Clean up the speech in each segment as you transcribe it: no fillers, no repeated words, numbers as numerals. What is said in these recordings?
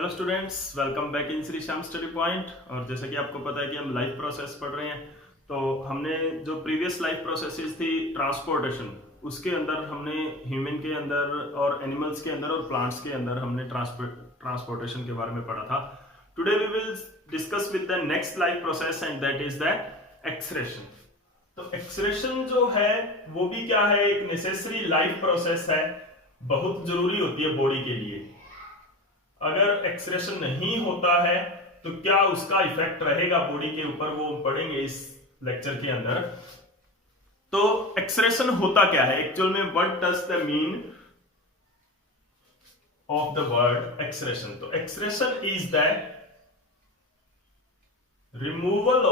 Hello students, welcome back in Shri Shyam study point. और जैसा कि आपको पता है कि हम लाइफ प्रोसेस पढ़ रहे हैं, तो हमने जो प्रीवियस लाइफ प्रोसेसेस थी ट्रांसपोर्टेशन, उसके अंदर हमने ह्यूमन के अंदर और एनिमल्स के अंदर और प्लांट्स के अंदर हमने ट्रांसपोर्टेशन के बारे में पढ़ा था। Today we will discuss with the next life process and that is the excretion. तो एक्सक्रेशन जो है वो भी क्या है, एक नेसेसरी लाइफ प्रोसेस है, बहुत जरूरी होती है बॉडी के लिए। अगर एक्सक्रेशन नहीं होता है तो क्या उसका इफेक्ट रहेगा बॉडी के ऊपर, वो पढ़ेंगे इस लेक्चर के अंदर। तो एक्सक्रेशन होता क्या है एक्चुअल में, what does the mean of the word excretion. तो excretion is the removal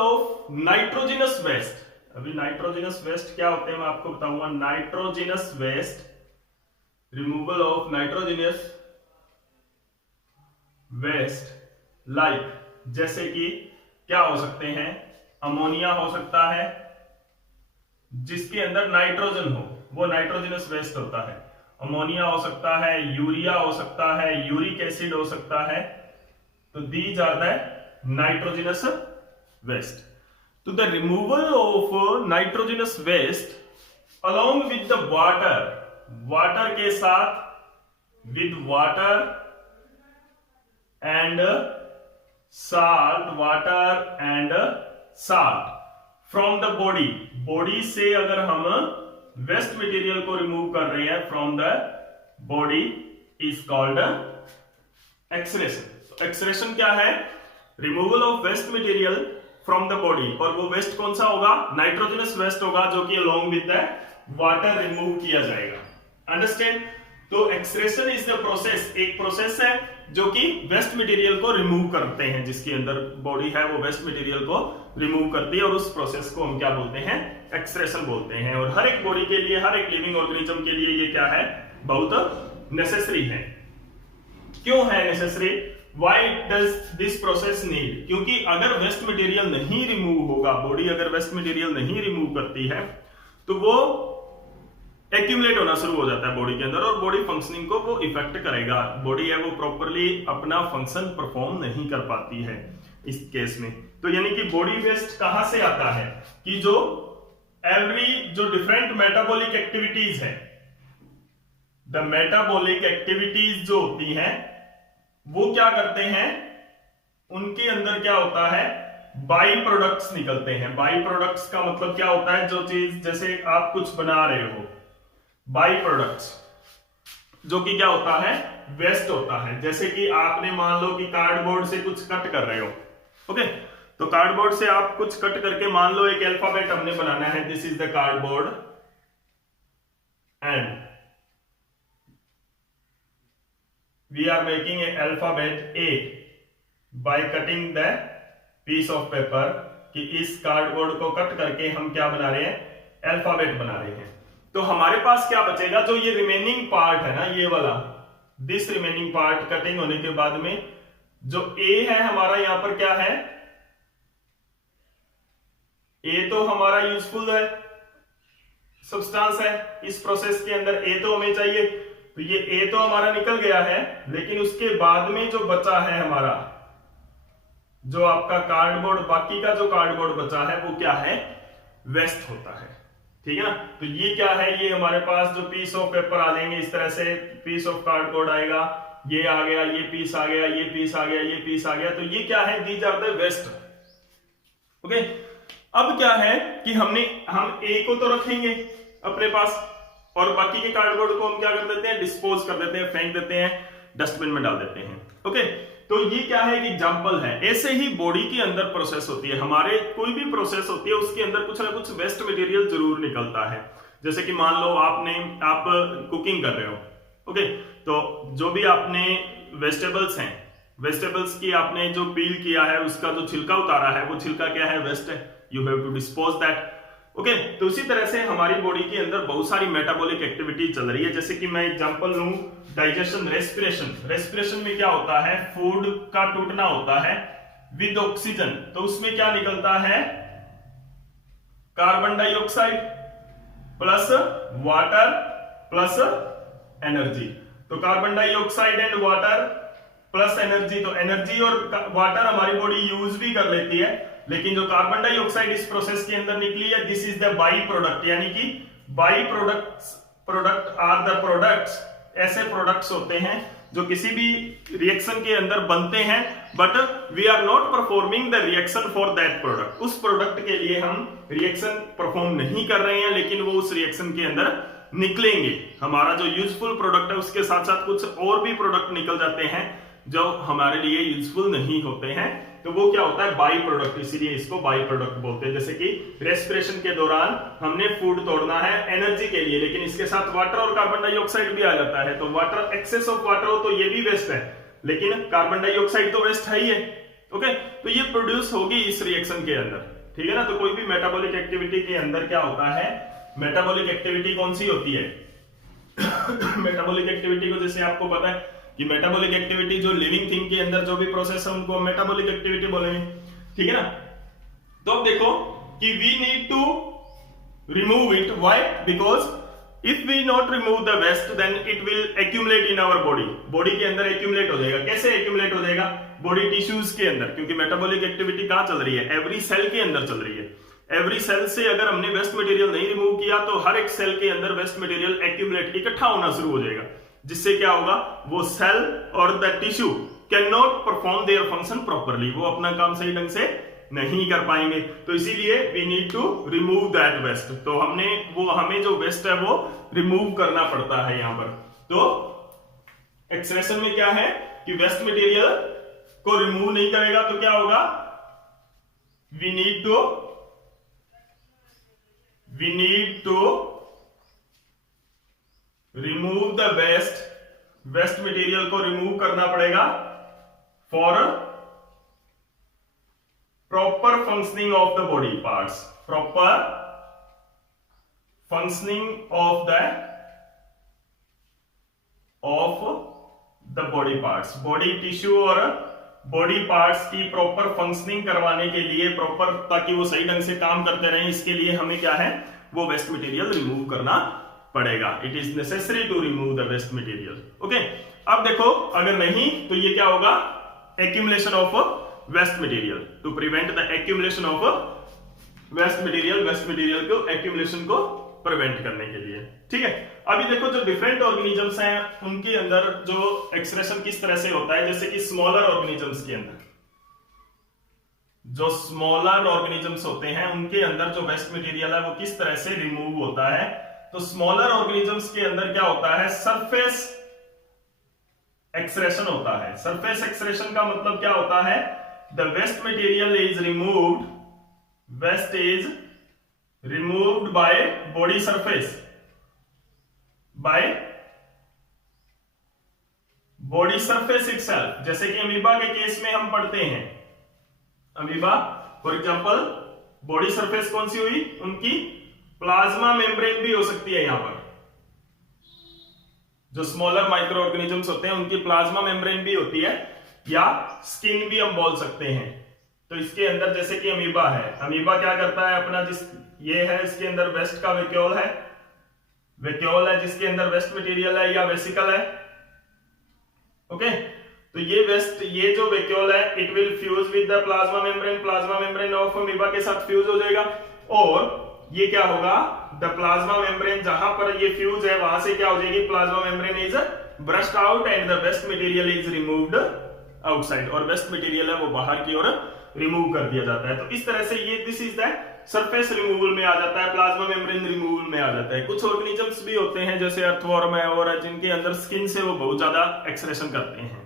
of nitrogenous waste. अभी नाइट्रोजिनस वेस्ट क्या होते हैं मैं आपको बताऊंगा। Nitrogenous waste, removal of nitrogenous waste, like जैसे कि क्या हो सकते हैं, अमोनिया हो सकता है जिसके अंदर नाइट्रोजन हो, वो नाइट्रोजिनस वेस्ट होता है। अमोनिया हो सकता है, यूरिया हो सकता है, यूरिक एसिड हो सकता है। तो these are the nitrogenous waste. तो the removal of nitrogenous waste along with the water के साथ, with water and salt, water and salt from the body से अगर हम वेस्ट मटेरियल को रिमूव कर रहे हैं from the body is called excretion. Excretion क्या है, removal of waste material from the body, और वो वेस्ट कौन सा होगा, नाइट्रोजनस वेस्ट होगा जो कि along with the water remove किया जाएगा। अंडरस्टैंड। तो एक्सक्रेशन इज द प्रोसेस, एक प्रोसेस है जो कि वेस्ट मटेरियल को रिमूव करते हैं, जिसके अंदर बॉडी है वो वेस्ट मटेरियल को रिमूव करती है, और उस प्रोसेस को हम क्या बोलते हैं, एक्सक्रेशन बोलते हैं। और हर एक बॉडी के लिए, हर एक लिविंग ऑर्गेनिज्म के लिए ये क्या है, बहुत नेसेसरी है। क्यों है necessary, why does this process need, क्योंकि अगर वेस्ट मटेरियल नहीं रिमूव होगा, बॉडी अगर वेस्ट मटेरियल नहीं रिमूव करती है तो वो एक्यूमुलेट होना शुरू हो जाता है बॉडी के अंदर, और बॉडी फंक्शनिंग को वो इफेक्ट करेगा। बॉडी है वो प्रॉपरली अपना फंक्शन परफॉर्म नहीं कर पाती है इस केस में। तो यानी कि बॉडी वेस्ट कहां से आता है कि जो डिफरेंट मेटाबॉलिक एक्टिविटीज है, द मेटाबॉलिक एक्टिविटीज जो होती हैं वो क्या करते हैं, उनके अंदर क्या होता है, बाई प्रोडक्ट्स निकलते हैं। बाई प्रोडक्ट्स का मतलब क्या होता है, जो चीज जैसे आप कुछ बना रहे हो, बाई प्रोडक्ट्स जो कि क्या होता है, वेस्ट होता है। जैसे कि आपने मान लो कि कार्डबोर्ड से कुछ कट कर रहे हो, ओके, तो कार्डबोर्ड से आप कुछ कट करके मान लो एक अल्फाबेट हमने बनाना है, this is the cardboard and we are making a alphabet A by cutting the piece of paper, कि इस कार्डबोर्ड को कट करके हम क्या बना रहे हैं, अल्फाबेट बना रहे हैं। तो हमारे पास क्या बचेगा, जो ये रिमेनिंग पार्ट है ना, ये वाला, दिस रिमेनिंग पार्ट कटिंग होने के बाद में जो ए है हमारा, यहां पर क्या है, ए तो हमारा यूजफुल है, सब्सटेंस है इस प्रोसेस के अंदर, ए तो हमें चाहिए। तो ये ए तो हमारा निकल गया है, लेकिन उसके बाद में जो बचा है हमारा, जो आपका कार्डबोर्ड, बाकी का जो कार्डबोर्ड बचा है वो क्या है, वेस्ट होता है। ठीक है ना। तो ये क्या है, ये हमारे पास जो पीस ऑफ पेपर आ जाएंगे, इस तरह से पीस ऑफ कार्डबोर्ड आएगा, ये आ गया, ये पीस आ गया, ये पीस आ गया, ये पीस आ गया। तो ये क्या है, these are the waste. Okay, अब क्या है कि हम ए को तो रखेंगे अपने पास, और बाकी के कार्डबोर्ड को हम क्या कर देते हैं, डिस्पोज कर देते हैं, फेंक देते हैं, डस्टबिन में डाल देते हैं। ओके, तो ये क्या है, एक एग्जांपल है। ऐसे ही बॉडी के अंदर प्रोसेस होती है, हमारे कोई भी प्रोसेस होती है उसके अंदर कुछ ना कुछ वेस्ट मटेरियल जरूर निकलता है। जैसे कि मान लो आप कुकिंग कर रहे हो, ओके, तो जो भी आपने वेजिटेबल्स हैं, वेजिटेबल्स की आपने जो पील किया है, उसका जो छिलका उतारा है, वो छिलका क्या है, वेस्ट है, you have to dispose that. Okay, तो उसी तरह से हमारी बॉडी के अंदर बहुत सारी मेटाबॉलिक एक्टिविटी चल रही है। जैसे कि मैं एग्जांपल लूं, डाइजेशन, रेस्पिरेशन। रेस्पिरेशन में क्या होता है, फूड का टूटना होता है विद ऑक्सीजन, तो उसमें क्या निकलता है, carbon dioxide plus water plus energy. तो carbon dioxide and water plus energy, तो एनर्जी और वाटर हमारी बॉडी यूज भी कर लेती है, लेकिन जो कार्बन डाइऑक्साइड इस प्रोसेस के अंदर निकली है, this is the by product, यानी कि by product are the products, ऐसे प्रोडक्ट्स होते हैं जो किसी भी रिएक्शन के अंदर बनते हैं, but we are not performing the reaction for that product. उस प्रोडक्ट के लिए हम रिएक्शन परफॉर्म नहीं कर रहे हैं, लेकिन वो उस रिएक्शन के अंदर निकलेंगे। हमारा जो यूजफुल प्रोडक्ट है उसके साथ साथ कुछ और भी प्रोडक्ट निकल जाते हैं जो हमारे लिए यूजफुल नहीं होते हैं, तो वो क्या होता है, बाई प्रोडक्ट, इसीलिए इसको बाई प्रोडक्ट बोलते हैं। जैसे कि रेस्पिरेशन के दौरान हमने फूड तोड़ना है एनर्जी के लिए, लेकिन इसके साथ वाटर और कार्बन डाइऑक्साइड भी आ जाता है, तो वाटर, एक्सेस ऑफ वाटर हो तो ये भी वेस्ट है, लेकिन कार्बन डाइऑक्साइड तो वेस्ट है ही है। ओके, तो ये प्रोड्यूस होगी इस रिएक्शन के अंदर, ठीक है ना। तो कोई भी मेटाबॉलिक एक्टिविटी के अंदर क्या होता है, मेटाबॉलिक एक्टिविटी कौन सी होती है मेटाबॉलिक एक्टिविटी को जैसे आपको पता है कि मेटाबॉलिक एक्टिविटी जो लिविंग थिंग के अंदर जो भी प्रोसेस है उनको मेटाबॉलिक एक्टिविटी बोलेंगे, ठीक है ना। तो अब देखो कि we need to remove it, why, because if we not remove the waste then it will accumulate in our body, body के अंदर एक्यूमुलेट हो जाएगा। कैसे एक्यूमुलेट हो जाएगा, बॉडी टिश्यूज के अंदर, क्योंकि मेटाबॉलिक एक्टिविटी कहां चल रही है, एवरी सेल के अंदर चल रही है। एवरी सेल से अगर हमने वेस्ट मटेरियल नहीं रिमूव किया तो हर एक सेल के अंदर वेस्ट मटेरियल एक्यूमुलेट, इकट्ठा होना शुरू हो जाएगा, जिससे क्या होगा, वो सेल और the tissue can not perform their function properly, वो अपना काम सही ढंग से नहीं कर पाएंगे। तो इसीलिए we need to remove that waste, तो हमें जो वेस्ट है वो रिमूव करना पड़ता है यहां पर। तो एक्सप्रेशन में क्या है कि वेस्ट मटेरियल को रिमूव नहीं करेगा तो क्या होगा, we need to remove the waste material को रिमूव करना पड़ेगा for proper functioning of the body parts, proper functioning of the body parts, body tissue और बॉडी पार्ट्स की प्रॉपर फंक्शनिंग करवाने के लिए, प्रॉपर, ताकि वो सही ढंग से काम करते रहें, इसके लिए हमें क्या है, वो वेस्ट मटेरियल रिमूव करना पड़ेगा। It is necessary to remove the waste material. Okay, अब देखो अगर नहीं तो ये क्या होगा, accumulation of waste material, to prevent the accumulation of waste material को, एक्यूमुलेशन को प्रिवेंट करने के लिए, ठीक है। अभी देखो जो डिफरेंट ऑर्गेनिजम्स हैं उनके अंदर जो एक्सप्रेशन किस तरह से होता है, जैसे कि स्मॉलर ऑर्गेनिजम्स के अंदर, जो स्मॉलर ऑर्गेनिजम्स होते हैं उनके अंदर जो वेस्ट मटेरियल है वो किस तरह से रिमूव होता है। तो स्मॉलर ऑर्गेनिजम्स के अंदर क्या होता है, सरफेस एक्सप्रेशन होता है। सरफेस एक्सप्रेशन का मतलब क्या होता है, the waste material is removed, waste is removed by body surface, by body surface itself. जैसे कि अमीबा के केस में हम पढ़ते हैं, amoeba for example body surface कौन सी हुई उनकी, प्लाज्मा मेम्ब्रेन भी हो सकती है। यहां पर जो स्मॉलर माइक्रो ऑर्गेनिजम्स होते हैं उनकी प्लाज्मा मेम्ब्रेन भी होती है, या स्किन भी हम बोल सकते हैं। तो इसके अंदर जैसे कि अमीबा है, अमीबा क्या करता है अपना, ये है इसके अंदर वेस्ट का वैक्यूल है जिसके अंदर वेस्ट मटेरियल है या वेसिकल है। ओके, तो ये जो वैक्यूल है it will fuse with the plasma membrane of amoeba के साथ फ्यूज हो जाएगा, और ये क्या होगा, द प्लाज्मा मेम्ब्रेन जहां पर ये फ्यूज है वहां से क्या हो जाएगी, plasma membrane is brushed out and the waste material is removed outside, और वेस्ट मटेरियल है वो बाहर की ओर रिमूव कर दिया जाता है। तो इस तरह से ये this is the surface removal में आ जाता है, प्लाज्मा मेम्ब्रेन रिमूवल में आ जाता है। कुछ ऑर्गेनिजम्स भी होते हैं जैसे अर्थवॉर्म है और जिनके अंदर स्किन से वो बहुत ज्यादा एक्सप्रेशन करते हैं,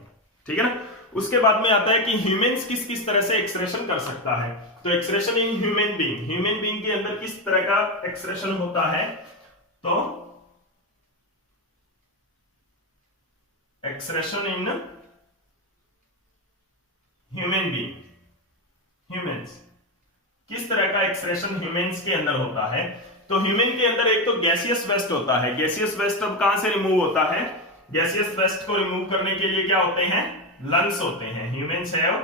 ठीक है ना। उसके बाद में आता है कि ह्यूमंस किस किस तरह से एक्सप्रेशन कर सकता है। तो एक्सप्रेशन इन ह्यूमन बीइंग के अंदर किस तरह का एक्सप्रेशन होता है, तो expression in human being, humans किस तरह का एक्सप्रेशन ह्यूमंस के अंदर होता है। तो ह्यूमन के अंदर एक तो गैसियस वेस्ट होता है। गैसियस वेस्ट अब कहां से रिमूव होता है, गैसियस वेस्ट को रिमूव करने के लिए क्या होते हैं, लंग्स होते हैं। ह्यूमंस हैव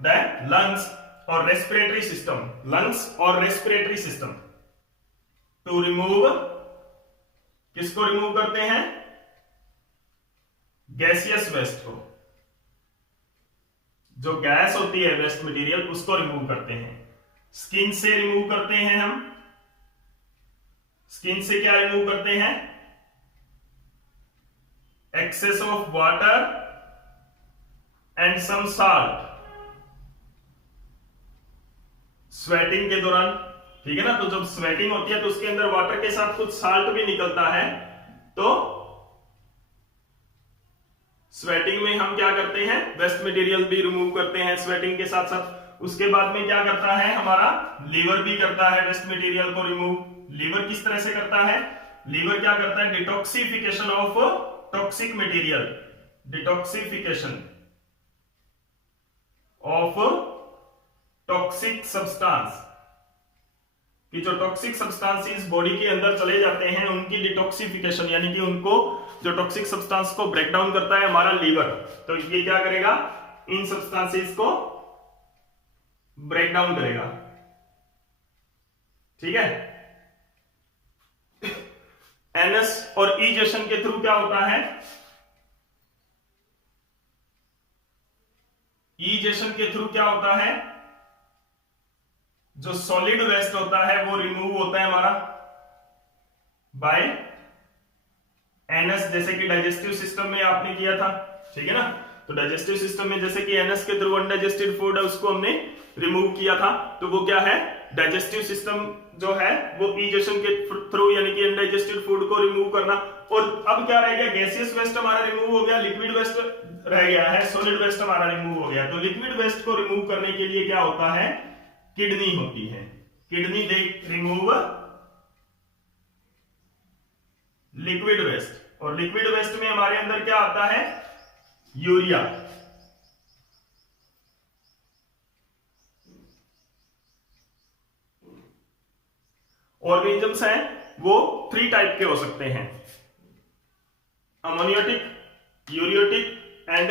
द लंग्स और रेस्पिरेटरी सिस्टम, लंग्स और रेस्पिरेटरी सिस्टम टू रिमूव, किसको रिमूव करते हैं, गैसियस वेस्ट को, जो गैस होती है वेस्ट मटेरियल, उसको रिमूव करते हैं। स्किन से रिमूव करते हैं हम। स्किन से क्या रिमूव करते हैं? Excess of water and some salt. Sweating के दौरान, ठीक है ना, तो जब स्वेटिंग होती है तो उसके अंदर वाटर के साथ कुछ साल्ट भी निकलता है, तो स्वेटिंग में हम क्या करते हैं? वेस्ट मटेरियल भी रिमूव करते हैं स्वेटिंग के साथ साथ। उसके बाद में क्या करता है हमारा लीवर भी करता है वेस्ट मटेरियल को रिमूव। लीवर किस तरह से करता है? लीवर क्या करता है? Detoxification of toxic material, detoxification of toxic substance, कि जो टॉक्सिक सब्सटेंसेस बॉडी के अंदर चले जाते हैं उनकी डिटॉक्सिफिकेशन, यानी कि उनको जो टॉक्सिक सब्सटेंस को ब्रेक डाउन करता है हमारा लीवर, तो ये क्या करेगा? इन सब्सटेंसेस को ब्रेक डाउन करेगा। ठीक है। एनएस और इजेशन के थ्रू क्या होता है? इजेशन के थ्रू क्या होता है? जो सॉलिड वेस्ट होता है वो रिमूव होता है हमारा बाय एनएस, जैसे कि डाइजेस्टिव सिस्टम में आपने किया था, ठीक है ना। तो डाइजेस्टिव सिस्टम में जैसे कि एनएस के थ्रू अनडाइजेस्टेड फूड है उसको हमने रिमूव किया था, तो वो क्या है? डाइजेस्टिव सिस्टम जो है वो इजेशन के थ्रू, यानी कि अनडाइजेस्टेड फूड को रिमूव करना। और अब क्या रह गया? गैसियस वेस्ट हमारा रिमूव हो गया, लिक्विड वेस्ट रह गया है, सॉलिड वेस्ट हमारा रिमूव हो गया। तो लिक्विड वेस्ट को रिमूव करने के लिए क्या होता है? किडनी होती है। Kidney they remove liquid waste, और लिक्विड वेस्ट में हमारे अंदर क्या आता है? यूरिया। ऑर्गेनिजम्स हैं वो 3 टाइप के हो सकते हैं, अमोनियोटिक, यूरियोटिक एंड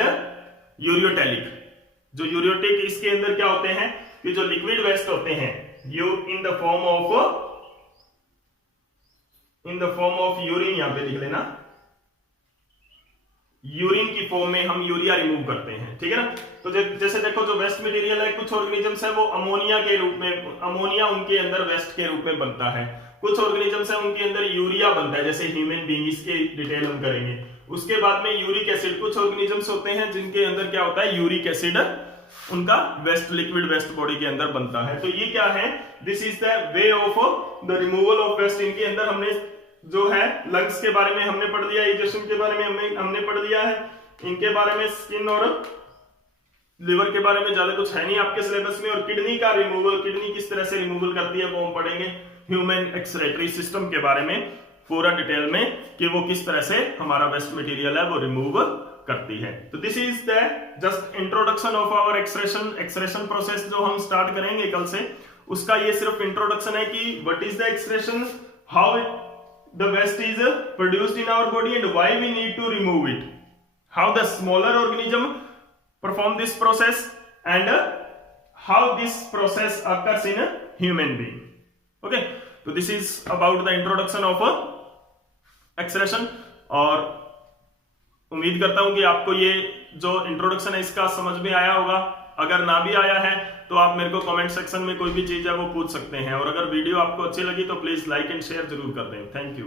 यूरियोटेलिक। जो यूरियोटिक, इसके अंदर क्या होते हैं? ये जो लिक्विड वेस्ट होते हैं, you in the form of urine, यहां पे लिख लेना, यूरिन की फॉर्म में हम यूरिया रिमूव करते हैं, ठीक है ना। तो जैसे देखो जो वेस्ट मटेरियल है, कुछ ऑर्गेनिजम्स है वो अमोनिया के रूप में, अमोनिया उनके अंदर वेस्ट के रूप में बनता है। कुछ ऑर्गेनिजम्स है उनके अंदर यूरिया बनता है, जैसे ह्यूमन बीइंग, इसके डिटेल हम करेंगे। उसके बाद में यूरिक एसिड, कुछ ऑर्गेनिजम्स होते हैं जिनके अंदर क्या होता है? यूरिक एसिड उनका वेस्ट, लिक्विड वेस्ट बॉडी के अंदर बनता है। तो ये क्या है? This is the way of the removal of waste. इनके अंदर हमने जो है लंग्स के बारे में हमने पढ़ लिया, इजेशन के बारे में हमने पढ़ लिया है, इनके बारे में, स्किन और लिवर के बारे में ज्यादा कुछ है नहीं आपके सिलेबस में। और किडनी का रिमूवल, किडनी किस तरह से रिमूवल करती है वो हम पढ़ेंगे। ह्यूमन एक्सक्रीटरी सिस्टम के बारे में पूरा डिटेल में, कि वो किस तरह से हमारा वेस्ट मटेरियल है वो रिमूव करती है। तो this is the just introduction of our excretion process जो हम स्टार्ट करेंगे कल से, उसका ये सिर्फ इंट्रोडक्शन है कि what is the excretion, how the waste is produced in our body and why we need to remove it, how the smaller organism perform this process and how this process occurs in a human being. Okay, so this is about the introduction of excretion। और उम्मीद करता हूं कि आपको ये जो introduction है इसका समझ में आया होगा। अगर ना भी आया है तो आप मेरे को कमेंट सेक्शन में कोई भी चीज है वो पूछ सकते हैं। और अगर वीडियो आपको अच्छी लगी तो प्लीज लाइक एंड शेयर जरूर कर दें। Thank you.